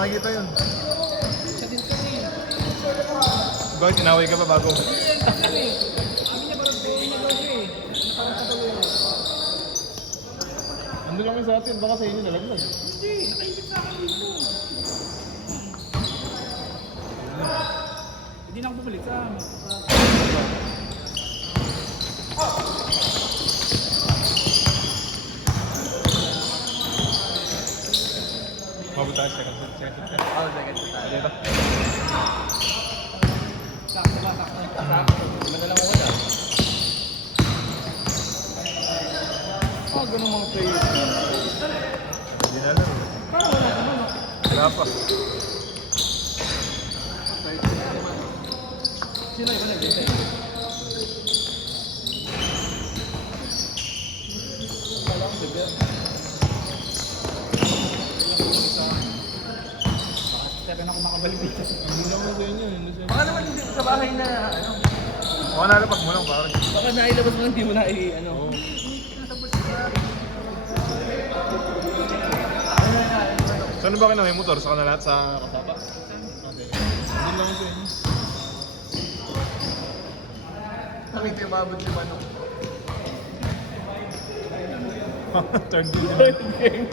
makikita yun. Siya din kasi. Bakit tinaway ka pa bago? Amin niya parang tuloy na daw siya eh. Parang patuloy na. Ando lang sa atin, baka sa inyo nalaglag. Hindi, nakaisip sa akin dito. Hindi na ako bumalik sa amin. Mabot tayo second set. Second set tayo. Dito. Sakto ba? Sakto. Madalang ako wala. Ganun mga play. Hindi na lang. Parang wala naman. Wala pa. Sino yung nag-dito? Walang bigyan. Sabi na ako makabalik dito. Hindi lang sa inyo. Hindi sa inyo. Baka naman hindi sa bahay na ano. Baka nalapag mo lang pare. Baka nailabas mo lang, hindi mo na ano. Oo. Saan ba kayo may motor? Sa kanila at sa kasapa? Okay. Hindi lang sa inyo. Kami ito yung mabot si Manong. Third game.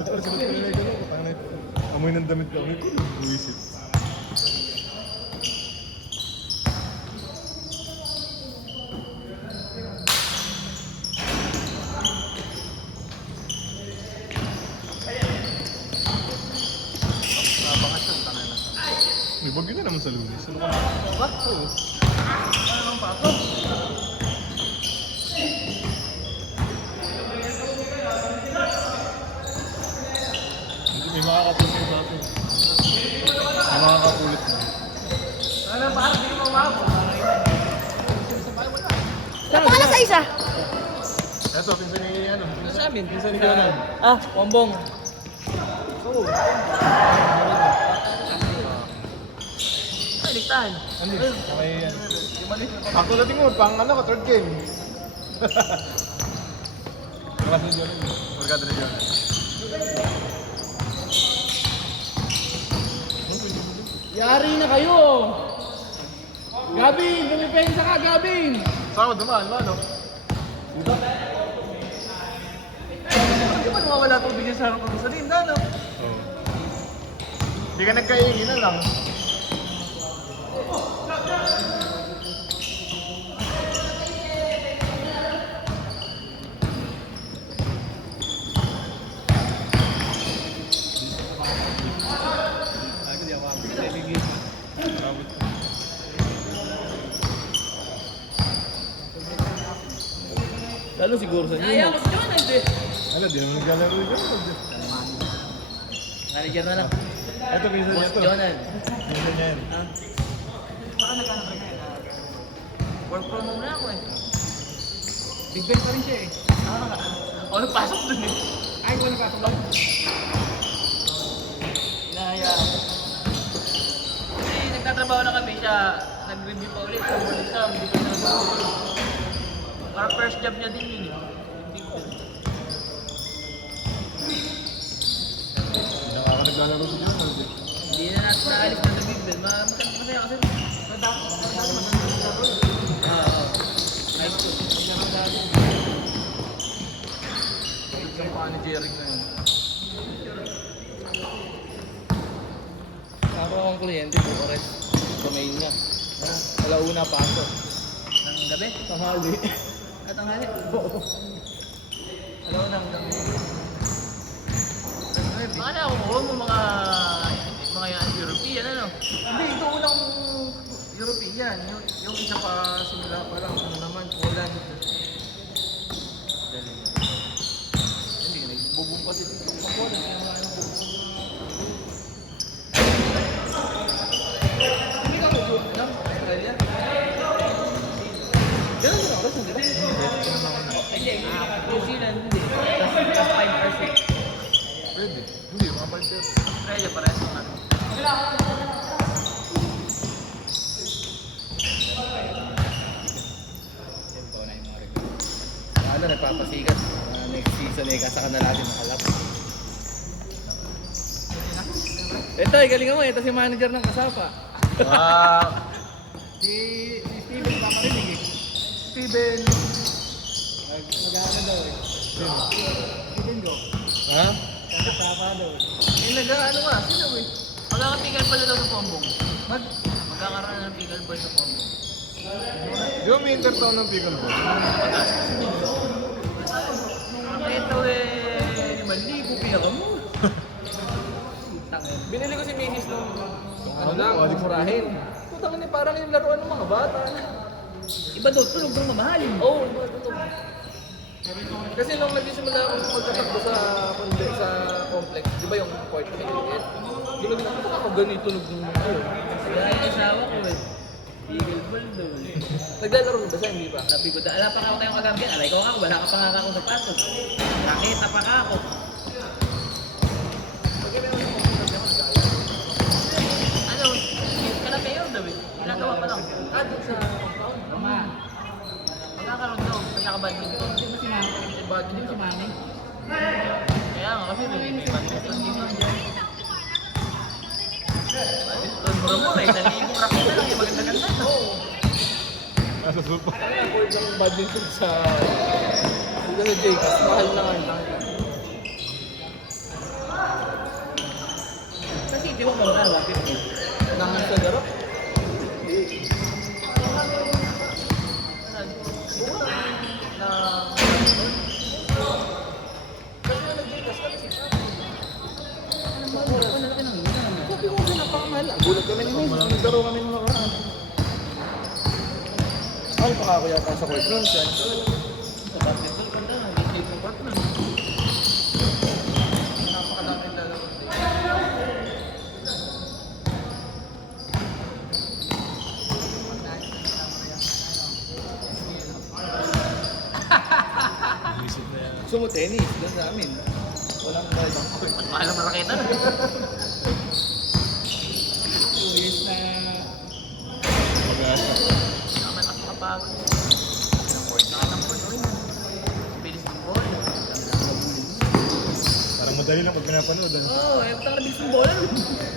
Ito kasi nagpapalagay ka lang. Amoy ng damit ka. Amoy ko. Buwisit. May bagyo na naman sa lunes. Ano ka na? Ba? Oo. Ano naman pato? Hindi may makakapulit sa atin. May makakapulit na. Ano parang hindi mo mabot. Napaka na sa isa. Ito, pinsan ni ano? Ano sa amin? Pinsan ni Kanan. Ah, Wambong. Oo. Ay, ligtahan. Andi, okay yan. Ako natin mo, pang ano ka, third game. Marami dyan. Markada na dyan. Yari na kayo! Gabin! Dumipensa ka, Gabin! Saan mo dumaan ba, no? Hindi ba nawawala tubig yung sarang pag sa linda, no? Oo. Hindi ka nagkaingi na lang. Lalo siguro sa inyo. Ayaw ko si John, hindi. Ano, di naman naglalaro dyan. Manager na lang. Ito, pinsan niya Boss to. Jonan. Pinsan niya yan. Baka nagkano ba niya? Work from home na ako eh. Big Ben pa rin siya eh. O, nagpasok dun eh. Ay, wala pa. Inahaya ako. Kasi nagtatrabaho na kami siya. Nag-review pa ulit. Sa board exam, hindi pa siya nagtatrabaho. Parang first job niya din yun eh. Hindi ko. Hindi na ako naglalaro sa dyan. Hindi na natin naalis na sa Big Ben. Masaya kasi. High school. Isang managering na yun. Ako ang kliyente ko, Ores. Kumain niya. Alauna pa ako. Ng gabi? Tanghali. At ang hali? Oo. Alauna ng gabi. Baka ako mo mga European, ano? Hindi, ito unang European. Yung isa pa simula pa lang, ano naman, Poland. Hindi, nagbubong kasi sa Poland. Yung mga ano, hindi ka mag-joke na, Australia? Ganun din ako, hindi ba? Hindi, New Zealand, hindi. Just 5%. Pwede. Hindi, mga partner. Australia, parehas ng ano. Ano, nagpapasikat. Next season eh, kasaka na natin makalap. Ito, galing mo. Ito si manager ng Kasapa. Si Steven makarinig eh. Steven! Mag-ano daw eh. Steven go. Ha? Kasapa daw eh. Nag-ano ka? Sino eh? Magkakapigal pala daw sa Pombong. Magkakaroon ng pickleball sa Pombong. Di ba may intertown ng pickleball? Ito eh, 5,000 pinaka mo. Binili ko si Minis nung ano lang, murahin. Putang ina, parang yung laruan ng mga bata. Iba daw, tulog ng mamahalin. Oo, iba ito. Kasi nung nagsisimula akong magtatakbo sa complex, di ba yung court na maliit? Ginag na ako ganito nung ayun. Kaya yung asawa ko eh. Pickleball daw eh. Naglalaro ba siya? Hindi pa. Sabi ko, ala pa ako tayong kagamit. Alay ko ako, wala ka pa nga akong sapatos. Nakita pa ka ako. Ano, kalapayong daw eh. Ginagawa pa lang. Doon sa compound. Tama. Magkakaroon daw, pagkakabadminton. Hindi ba si Mami? Hindi ba si Mami? Kaya nga kasi may badminton din yun dyan. Badminton, mura-mura eh. 1,000 racket na lang yung maganda-ganda. Nasa sopa. Kaya ang board ng badminton sa Jcas, mahal na nga. Kasi di ba ba na, 150? Nangan sa laro. Sabi ko, napakamahal. Gulat kami ni Miss. Naglaro kami nung nakaraan. Ay, baka ako yata sa court room. Sa basketball, ganda na. Hindi ko part na. Napakadaming lalaro. Gusto mo tennis? Doon sa amin. Walang bayad ang court. Mas mahal ang raketa na. 2 years na... Mag-asa. Naman mas makapagod. Ng court na ng court. Bilis ng ball. Parang madali lang pag pinapanood. Ano? Oo, eh, butang nabilis ng ball.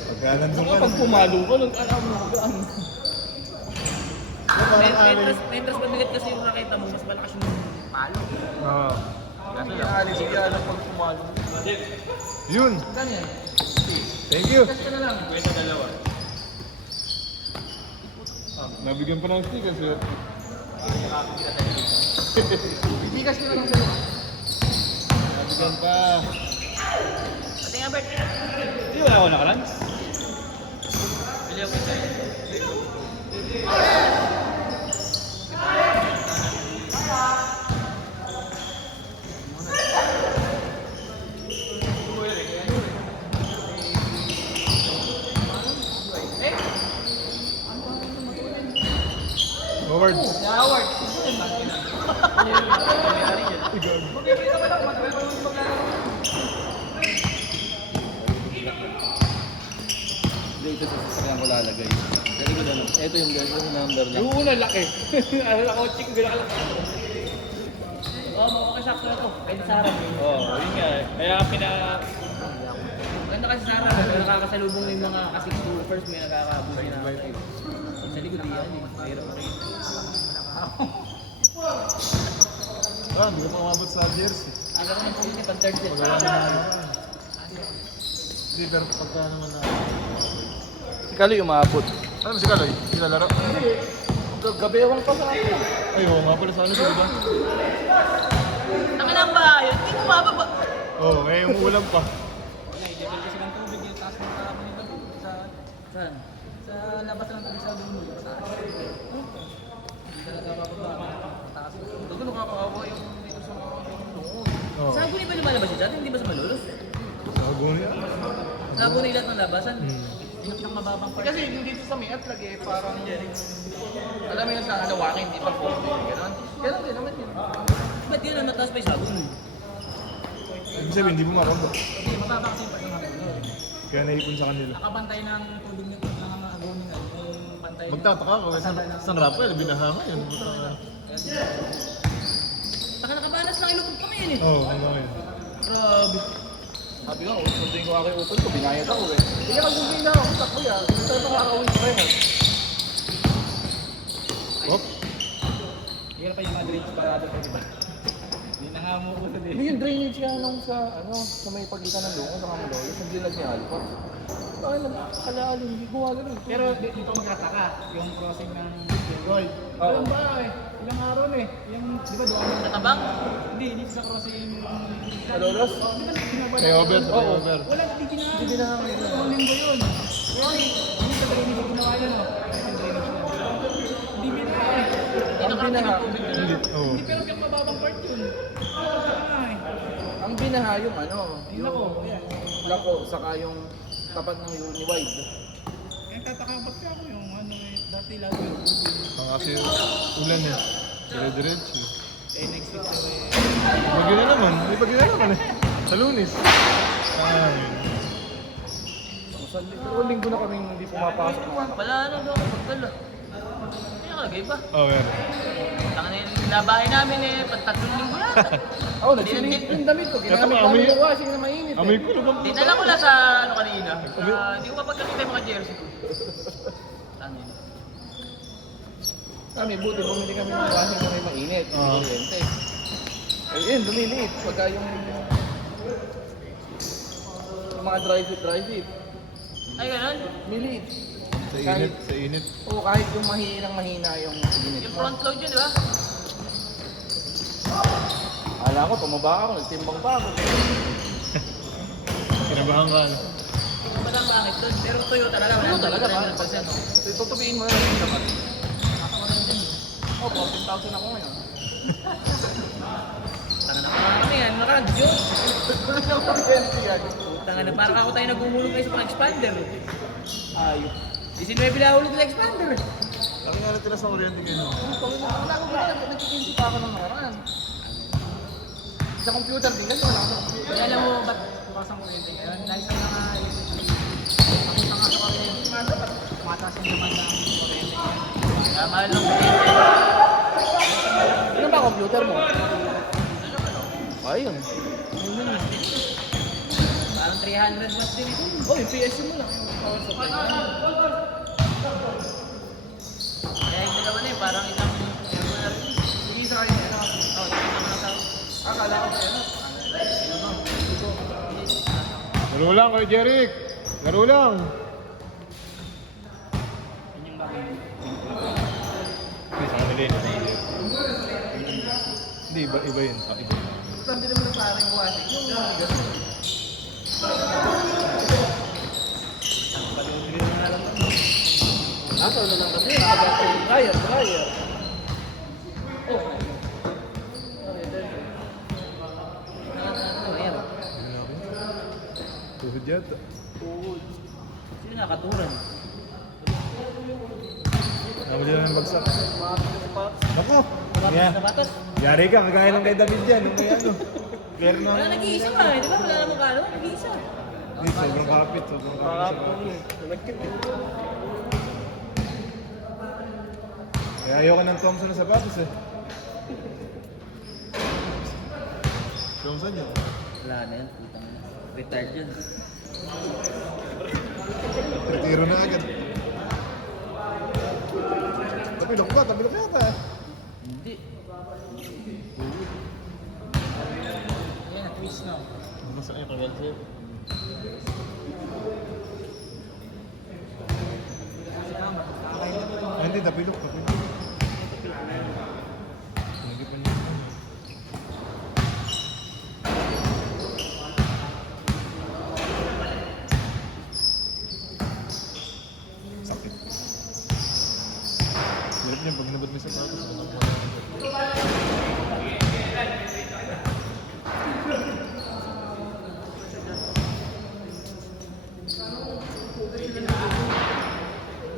Pagka nandun ka. Pag pumalo ka, alam mo gaan. May interest mabigat kasi yung raketa mo, mas malakas yung palo. Oo. Kaso Hindi lang. alis siya alam pag pumalo. Yun! Ganyan. Thank you! Kasi ka na lang. Nabigyan pa ng stickers yun. Bibigas ka na lang dalawa. Nabigyan pa. Ate nga, Bert. Hindi wala ako nakalans. Bili ako sa'yo. Howard. Howard. Nangyari yun. Magkikita ka lang. Matagal pa yung paglalaro. Dito sa kanya ko lalagay. Dali ko lang. Ito yung number lang. Yung una laki. Ano na coaching ko lang. Oo, okay, sakto na to. Pwede sa harap. Oo, yun nga. Kaya Maganda kasi sa harap. Nakakasalubong na yung mga kasi first may nakakabuti na ako sa'yo. Sa likod yan eh. Mahirap makita. Hindi ka pa umabot sa jersey. Alam ko ng puti pag third set. Hindi, pero pagka naman na... si Kaloy umabot. Ano si Kaloy? Nilalaro? Gabewang pa sa akin. Ay, oo nga pala sa ano siya ba? Tanga ng bahay. Hindi ko mababa. Oo, eh, umuulan pa. Level kasi ng tubig yung taas ng tapon nito. Saan? Sa labas ng tubig sa dulo. Sa hindi talaga mababa. Taas. Doon nakakaawa yung dito sa mga lungod. Oo. Saan ko ba lumalabas yun? Dati hindi ba sa Malolos? Sa Aguni. Saan ko lahat ng labasan? Ng mababang part. Kasi yung dito sa may atlag eh, parang alam mo yun sa alawakin, hindi pa po. Ganon. Ganon din naman yun. Ba't yun ang mataas pa yung sabon? Ibig sabihin, hindi bumakambo. Hindi, mababa kasi yung part ng hangin. Kaya naipon sa kanila. Nakabantay ng tubig nito ng mga agonin yung bantay. Magtataka ka, kasi sa Rapel, binaha ka yun. Taka nakabalas lang ilukot kami yun eh. Oo, ano yun. Grabe. Sabi ko, sunduin ko ako yung open ko, binayad ako eh. Hindi ka sunduin na ako, takbo yan. Hindi tayo makakawin ko kaya. Hop. Hirap pa yung mga drinks parado pa, di ba? Hindi na nga mo ko din. Hindi yung drainage nga nung sa may pagitan ng loob, sa Kamaloyo, sa dilag ni Alpha. Bakit lang, kalalo, hindi ko ganun. Pero di pa magkataka, yung crossing ng Gold. Oo. Ilang ba eh? Ilang araw na eh. Yung, di ba doon? Natabang? Hindi, dito sa crossing. Malolos? Oh, di ba ginagawa? May over, may Oo. over. Wala, hindi ginagawa. Hindi na kami. Yung linggo yun. Kasi, yung sa drainage yung ginawa yun, oh. Yung drainage na. Hindi binawa eh. Ang binaha, Hindi. Oo. Hindi, pero yung mababang part yun. Ah, eh. ang binaha yung ano, Ayun ako. Ayan. lako, saka yung tapat ng Uniwide. Eh, tatakabat ka ako yung ano eh. Dati lang yun. Ang kasi ulan eh. Dire-diretso. Eh, next week na eh. Bagyo na naman. May bagyo na naman eh. Sa Lunes. Ay. Sa linggo na kaming hindi pumapasok ng anak. Wala na daw, pagdala. Hindi nakalagay ba? Oh, well. Tangan na yung labahay namin eh, pag 3 linggo yata. Oo, nagsilit yung damit ko. Ginamit Ito, namin amoy- yung washing na mainit Amoy eh. ko na ba? Dinala ko lang sa ano kanina. Hindi ko mapagkakita yung mga jersey ko. Ano yun? Kami, buti bumili kami ng washing na may mainit. Oo. Kuryente. Ayun, lumiliit. Pagka yung mga dry fit. Ay, ganun? Miliit. Sa init, sa init. Oo, kahit yung mahina yung init Yung mo. front load yun, di ba? Ala ko, tumaba ako, nagtimbang pa ako. Kinabahan ka. ano? Madang bakit doon? Pero Toyota talaga, wala Ano talaga, talaga pa? 300%. So, tutubiin mo na lang yung dapat. Oh, 14,000 ako ngayon. Tanga na parang kami yan, nakadyo. Ang kuryente yan. Tanga na parang ako tayo nagugulong kayo sa mga expander. Ayos. 19 lang ulit na expander. Kami nga natira sa kuryente kayo. Wala ko ba, nagkikinsi pa ako ng nakaraan. Sa computer din kasi wala ako sa computer. Kaya alam mo ba't bukas ang kuryente ngayon? Dahil sa mga nakita nga sa kuryente, mataas yung naman ng kuryente. Kaya mahal ng kuryente. Ano ba computer mo? Ayun. Parang 300 watts din ito. Oh, yung PSU mo lang. Yung power supply. Kaya yung dalawa na eh, parang isang euro na rin. Sige, sa kanya. Ano? Oo, tingnan mo na tao. Akala ko pa yan. Laro lang kayo, Jeric. Laro lang. Hindi, sa kanila yun. Hindi, iba yun. Iba yun. Sabi naman na parang yung washing. Yung gas. Ito na lang kasi. Dryer. Oh. Ayan. Tuhod yata. Sino nakaturan? Namuli na ng bagsak. Ako! Marami Yeah. na batas. Yari ka, kagaya lang kay David yan. Nung kaya ano. Clear na. Wala nag-iisa nga eh, di ba? Wala namang kalawa, nag-iisa. Hindi, sobrang kapit. Sobrang kapit. Nagkit eh. Kaya ayoko ng Thompson na sapatos eh. Thompson yun. Wala na yan, putang na. Retired yun. Retiro na agad. Tapilok yata eh. Hindi. Yan, na-twist na. Ano sa inyo? Ah, hindi, tapilok. Hindi pa niya. Sakit. Hirap niya pag nabot may sapatos.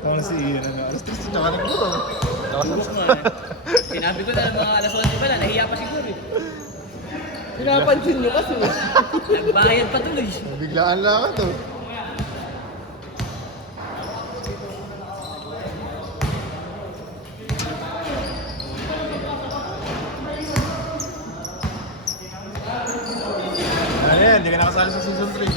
Tama na si Ian. Alas 3 tsaka na ko. Subok mo eh. Sinabi ko na mga alas 11 pala, nahiya pa siguro eh. Pinapansin nyo kasi. Nagbayad pa tuloy. Biglaan lang ako to. Ano yan, hindi ka makasali sa season 3.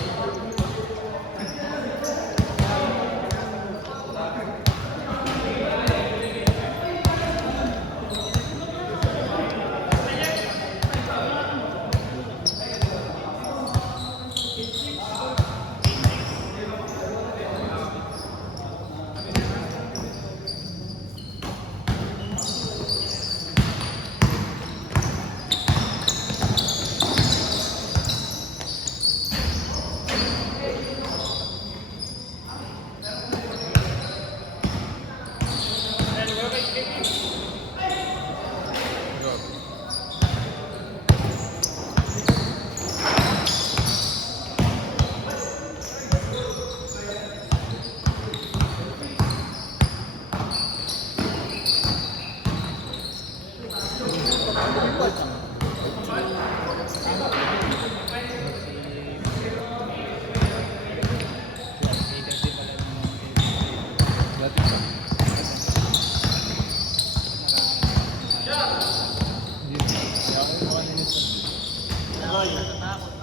Natatakot.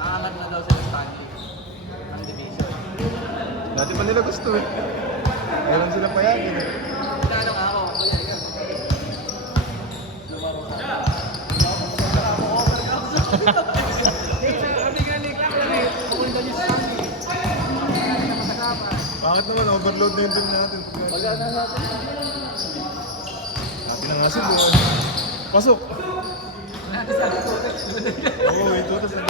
Aangat na daw sila Stanley. Ang division. Dati pa nila gusto eh. Ayaw sila payagin eh. Plano nga ako. Bakit naman overload na yung team natin? Wala na natin. Dati na nga si Buwan. Pasok! Oo, ito. Tapos na.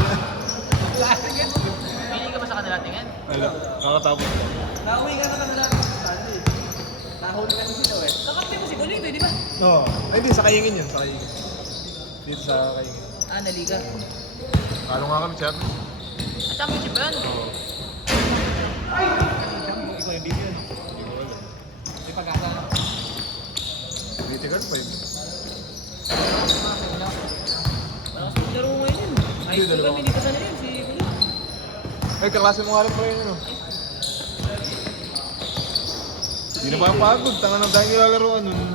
Pili ka ba sa kanila tingin? Wala, kakatapos. Nauwi ka na kanila sa Stanley. Nahuli kasi sila eh. Kakampi mo si Gunito, di ba? Oo. Ay, hindi. Sa Kayingin yun. Sa Kayingin. Dito sa Kayingin. Ah, naliga. Kalo nga kami, chat. At championship ba yun? Oo. Ikaw yung video, no? Hindi ko alam. May pag-asa. Critical pa yun. Malakas yung laro ngayon yun. High Hindi, school dalawa. kami, hindi pa sana yun si Gunito. Ay, kaklase mo nga lang pa yun, ano? Hindi na pa pagod. Tanga ng dahil nilalaroan nun.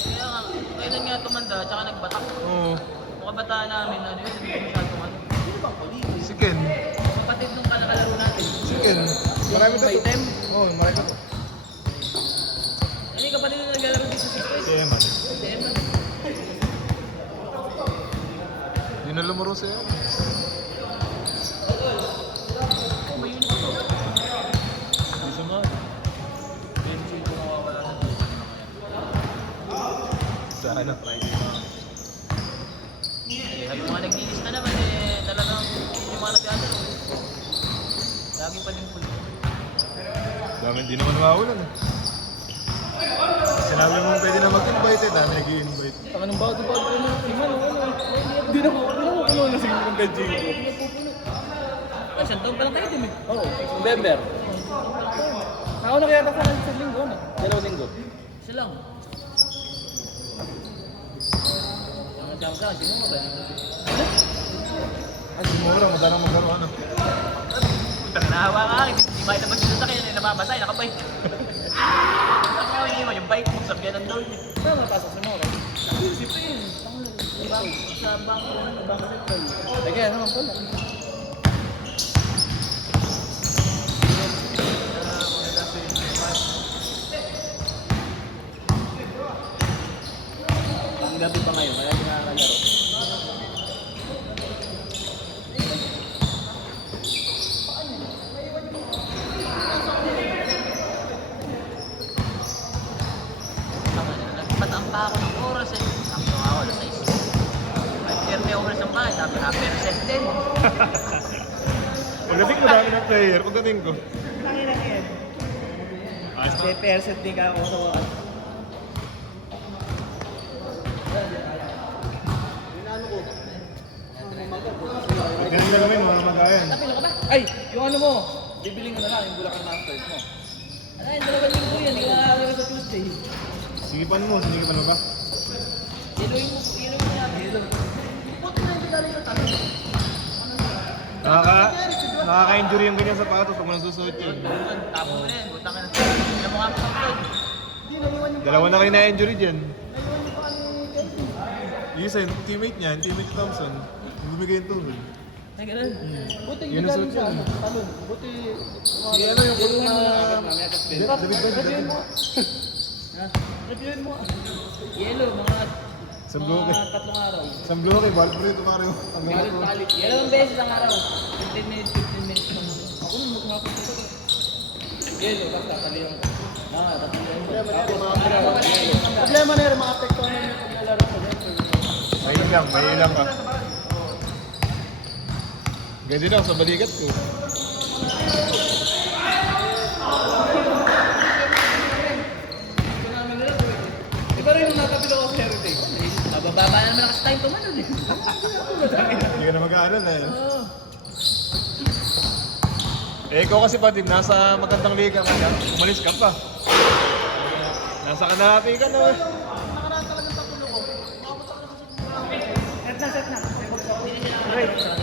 Kaya nga, kailan nga tumanda, tsaka nagbatak. Oo. Mga kabataan namin, ano yun, hindi ko masyadong ano. Sino ba pali? Si Ken. Kapatid nung kanakalaro natin. Si Ken. Marami ka to. Item? Oo, marami ka to. Ano yung kapatid nung naglalaro dito sa 6 Si Eman. Eman. Hindi na lumaro siya. Oh, may uniform. Hindi sumali. Benji ko nawawala sa Sa ano? Eh, yung mga naglilista naman eh, talagang yung mga nag-ano. Lagi pa din full. Dami hindi naman mawulan eh. Sinabi mo pwede na mag-invite eh, dami nag-i-invite. Tanga ng bawat ko na. Tingnan mo, ano. Hindi na ko puno na siguro ng gadget ko. Ay, isang taon pa lang tayo din eh. Oo, November. Ako na kaya sa isang linggo na. Dalawang linggo. Isa lang. Yung nagkamsa, sino mo ba? Ay, sumura, madalang maglaro ano. Putang nahawa ka akin, hindi makita ba sila sa kanya na namamatay, nakabay. Sabi ko, hindi mo, yung bike mo, sabi yan nandun. Saan napasok sa mga? Siyempre yun, sa bangko, bangko nito. Sige, naman pala. Ang gabi pa ngayon, kaya hindi nakakalaro. Nagpataang pa ako ng oras eh. Sabi ko ako, alas 6. 30 oras ang bahay, sabi na, percent din. Pagdating ko dami ng player, pagdating ko. Tangin na yan. Ayos na. Percent din ka ako sa wakas. Pag ganun na kami, mga magayan. Tapilo ka ba? Ay, yung ano mo, bibiling ka na lang yung Bulacan Masters mo. Ano yun, 2 linggo yan, hindi ko nakakagano sa Tuesday. Sigipan mo ba? Yeloy mo natin. Buti na hindi namin natanong. Nakaka-injury yung ganyan sapatos pag mo nasusuot yun. Tapos mo na yan, butang ka na. Alam mo nga po kapag. Dalawa na kayo na-injury dyan. Yung isa, yung teammate niya, yung teammate ni Thompson, bumigay yung tuhod. Ay, ganun. Buti Yun hindi ang galing suot sa yun. ano, talon. Buti... Si ano yung Yung na... Review mo. Ha? Review mo. Yellow, mga Sambluke. 3 araw. Sambluke, Valkyrie, tumario. Yellow ang beses ang araw. 15 minutes, 15 minutes lang. Ako nung maghapon ko ito. Yellow, tapos tatalihan ko. Tatalihan ko. Problema na rin, maapektuhan na yung paglalaro ko. May ilang ka. Ganyan din ako sa balikat ko. Iba rin yung nakapila ko sa heritage. Mabababa na naman ang time tumalon eh. Hindi ka na mag-aaral eh. Eh, ikaw kasi Padim, nasa magandang liga ka na. Umalis ka pa. Nasa kanati ka na eh. Set na. Right.